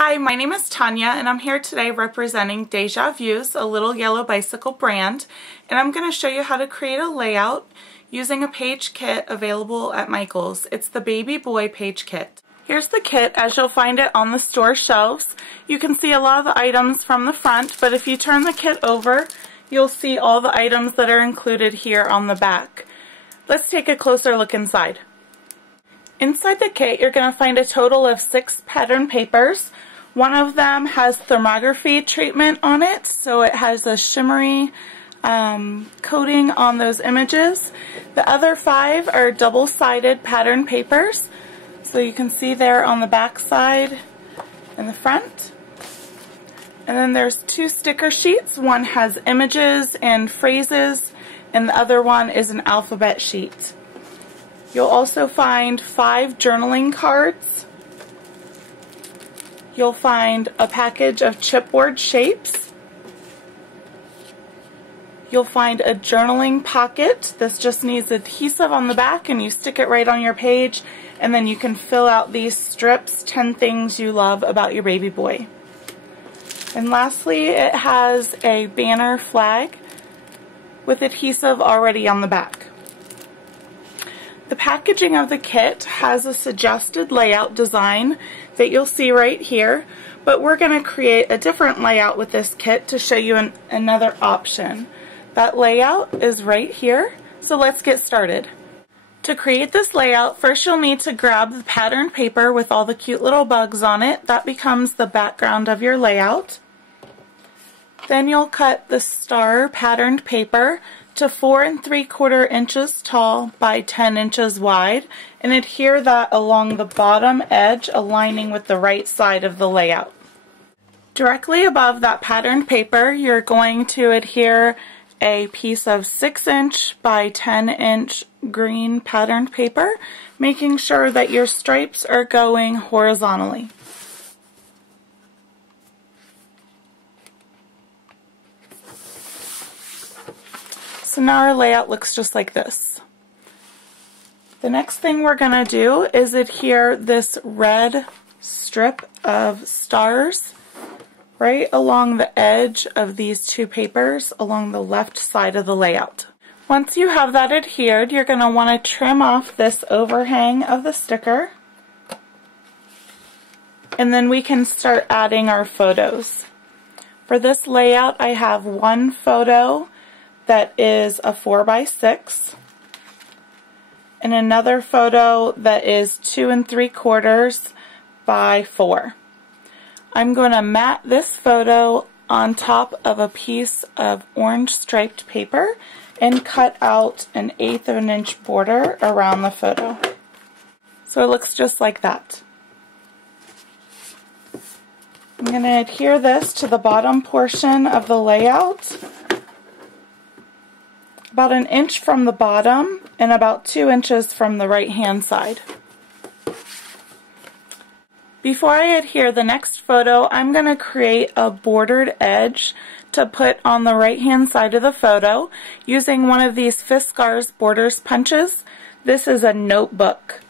Hi, my name is Tanya and I'm here today representing Deja a little yellow bicycle brand, and I'm going to show you how to create a layout using a page kit available at Michael's. It's the Baby Boy page kit. Here's the kit as you'll find it on the store shelves. You can see a lot of the items from the front, but if you turn the kit over, you'll see all the items that are included here on the back. Let's take a closer look inside. Inside the kit, you're going to find a total of 6 pattern papers. One of them has thermography treatment on it, so it has a shimmery coating on those images. The other 5 are double-sided pattern papers, so you can see there on the back side and the front. And then there's 2 sticker sheets. One has images and phrases, and the other one is an alphabet sheet. You'll also find 5 journaling cards. You'll find a package of chipboard shapes. You'll find a journaling pocket. This just needs adhesive on the back and you stick it right on your page, and then you can fill out these strips, 10 things you love about your baby boy. And lastly, it has a banner flag with adhesive already on the back. The packaging of the kit has a suggested layout design that you'll see right here, but we're going to create a different layout with this kit to show you another option. That layout is right here, so let's get started. To create this layout, first you'll need to grab the pattern paper with all the cute little bugs on it. That becomes the background of your layout. Then you'll cut the star patterned paper to 4 3/4 inches tall by 10 inches wide, and adhere that along the bottom edge, aligning with the right side of the layout. Directly above that patterned paper, you're going to adhere a piece of 6-inch by 10-inch green patterned paper, making sure that your stripes are going horizontally. So now our layout looks just like this. The next thing we're going to do is adhere this red strip of stars right along the edge of these 2 papers along the left side of the layout. Once you have that adhered, you're going to want to trim off this overhang of the sticker, and then we can start adding our photos. For this layout, I have one photo that is a 4x6 and another photo that is 2 3/4 by 4. I'm going to mat this photo on top of a piece of orange striped paper and cut out an 1/8 of an inch border around the photo. So it looks just like that. I'm going to adhere this to the bottom portion of the layout, about 1 inch from the bottom and about 2 inches from the right hand side. Before I adhere the next photo, I'm going to create a bordered edge to put on the right hand side of the photo using one of these Fiskars Borders punches. This is a notebook.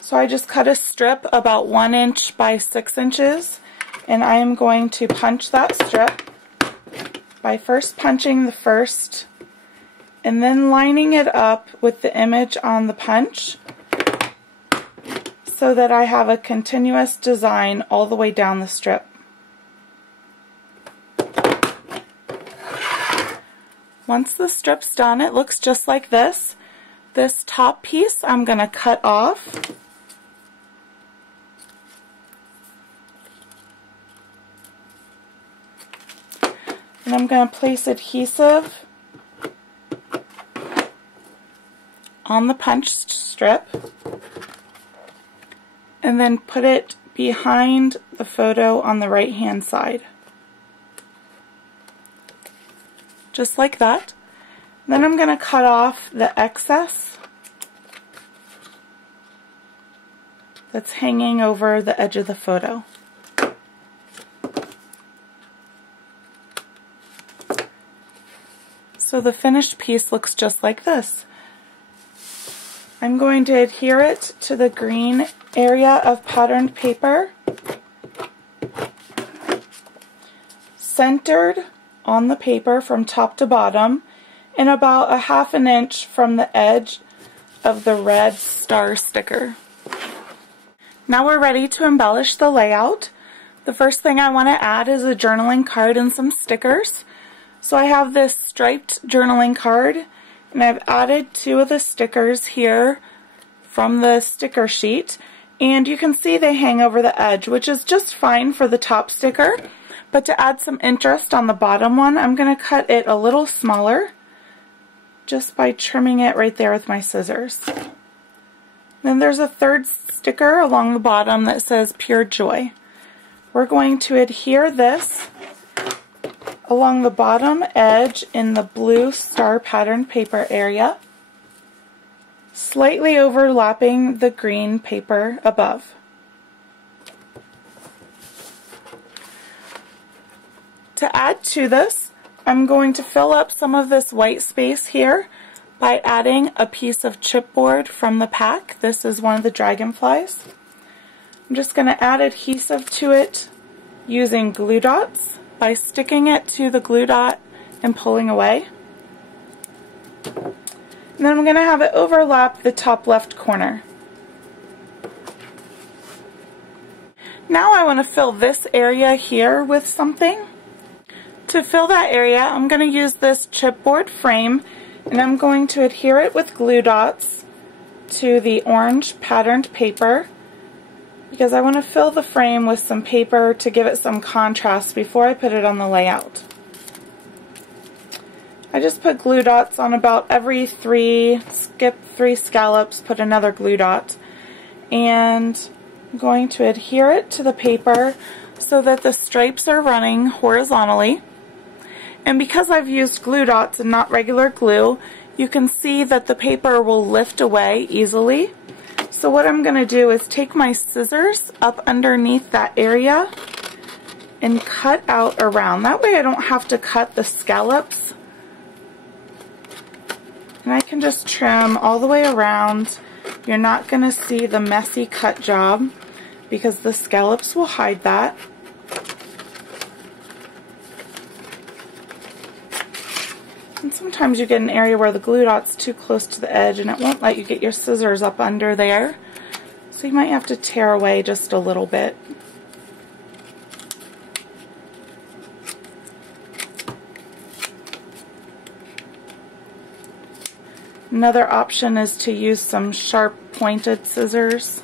So I just cut a strip about 1 inch by 6 inches, and I am going to punch that strip by first punching the first and then lining it up with the image on the punch so that I have a continuous design all the way down the strip. Once the strip's done, it looks just like this. This top piece I'm going to cut off. And I'm going to place adhesive on the punched strip and then put it behind the photo on the right hand side. Just like that. Then I'm going to cut off the excess that's hanging over the edge of the photo. So the finished piece looks just like this. I'm going to adhere it to the green area of patterned paper centered on the paper from top to bottom and about a 1/2 inch from the edge of the red star sticker. Now we're ready to embellish the layout. The first thing I want to add is a journaling card and some stickers. So I have this striped journaling card, and I've added 2 of the stickers here from the sticker sheet, and you can see they hang over the edge, which is just fine for the top sticker. But to add some interest on the bottom one, I'm going to cut it a little smaller just by trimming it right there with my scissors. Then there's a 3rd sticker along the bottom that says Pure Joy. We're going to adhere this along the bottom edge in the blue star pattern paper area, slightly overlapping the green paper above. To add to this, I'm going to fill up some of this white space here by adding a piece of chipboard from the pack. This is one of the dragonflies. I'm just going to add adhesive to it using glue dots by sticking it to the glue dot and pulling away. And then I'm going to have it overlap the top left corner. Now I want to fill this area here with something. To fill that area, I'm going to use this chipboard frame, and I'm going to adhere it with glue dots to the orange patterned paper because I want to fill the frame with some paper to give it some contrast before I put it on the layout. I just put glue dots on about every 3, skip 3 scallops, put another glue dot, and I'm going to adhere it to the paper so that the stripes are running horizontally. And because I've used glue dots and not regular glue, you can see that the paper will lift away easily. So what I'm going to do is take my scissors up underneath that area and cut out around. That way I don't have to cut the scallops. And I can just trim all the way around. You're not going to see the messy cut job because the scallops will hide that. And sometimes you get an area where the glue dot's too close to the edge and it won't let you get your scissors up under there. So you might have to tear away just a little bit. Another option is to use some sharp pointed scissors.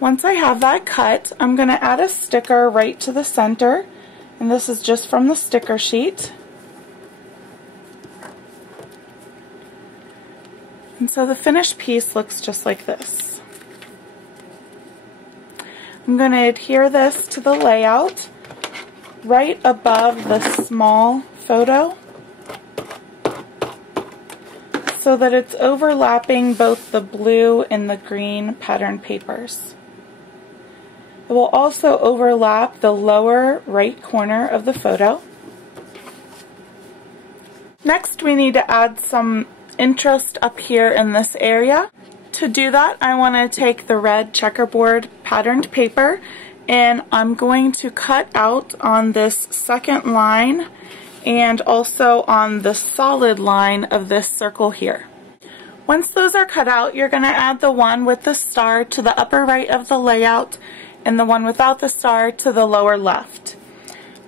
Once I have that cut, I'm going to add a sticker right to the center. And this is just from the sticker sheet. And so the finished piece looks just like this. I'm going to adhere this to the layout right above the small photo so that it's overlapping both the blue and the green pattern papers. It will also overlap the lower right corner of the photo. Next, we need to add some interest up here in this area. To do that, I want to take the red checkerboard patterned paper and I'm going to cut out on this second line and also on the solid line of this circle here. Once those are cut out, you're going to add the one with the star to the upper right of the layout and the one without the star to the lower left.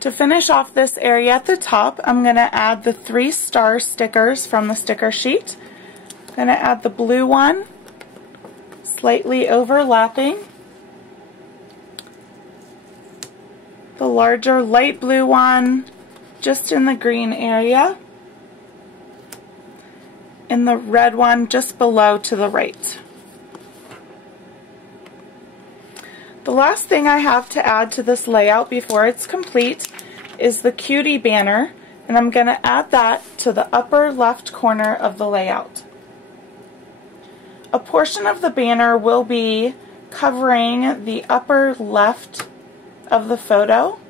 To finish off this area at the top, I'm going to add the 3 star stickers from the sticker sheet. I'm going to add the blue one, slightly overlapping, the larger light blue one just in the green area, and the red one just below to the right. The last thing I have to add to this layout before it's complete is the cutie banner, and I'm going to add that to the upper left corner of the layout. A portion of the banner will be covering the upper left of the photo.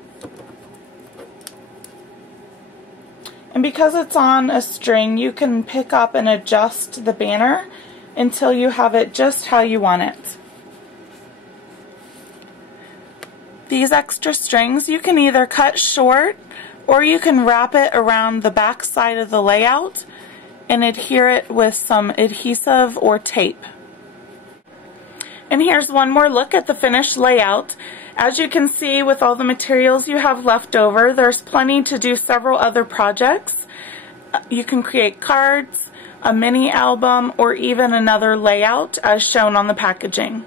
And because it's on a string, you can pick up and adjust the banner until you have it just how you want it. These extra strings you can either cut short or you can wrap it around the back side of the layout and adhere it with some adhesive or tape. And here's one more look at the finished layout. As you can see, with all the materials you have left over, there's plenty to do several other projects. You can create cards, a mini album, or even another layout as shown on the packaging.